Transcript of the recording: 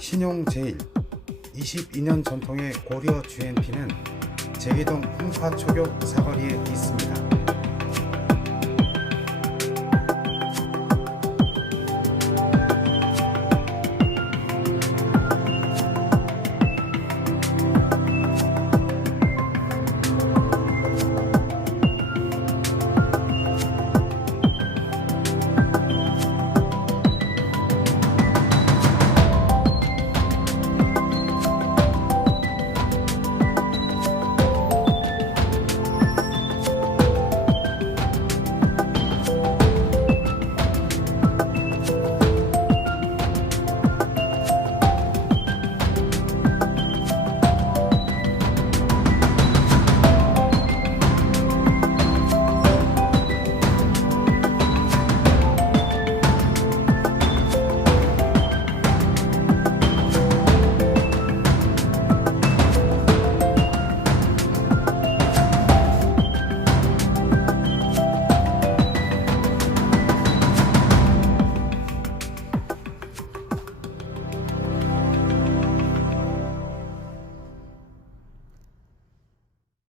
신용 제일 22년 전통의 고려 GNP는 제기동 풍파초교 사거리에 있습니다.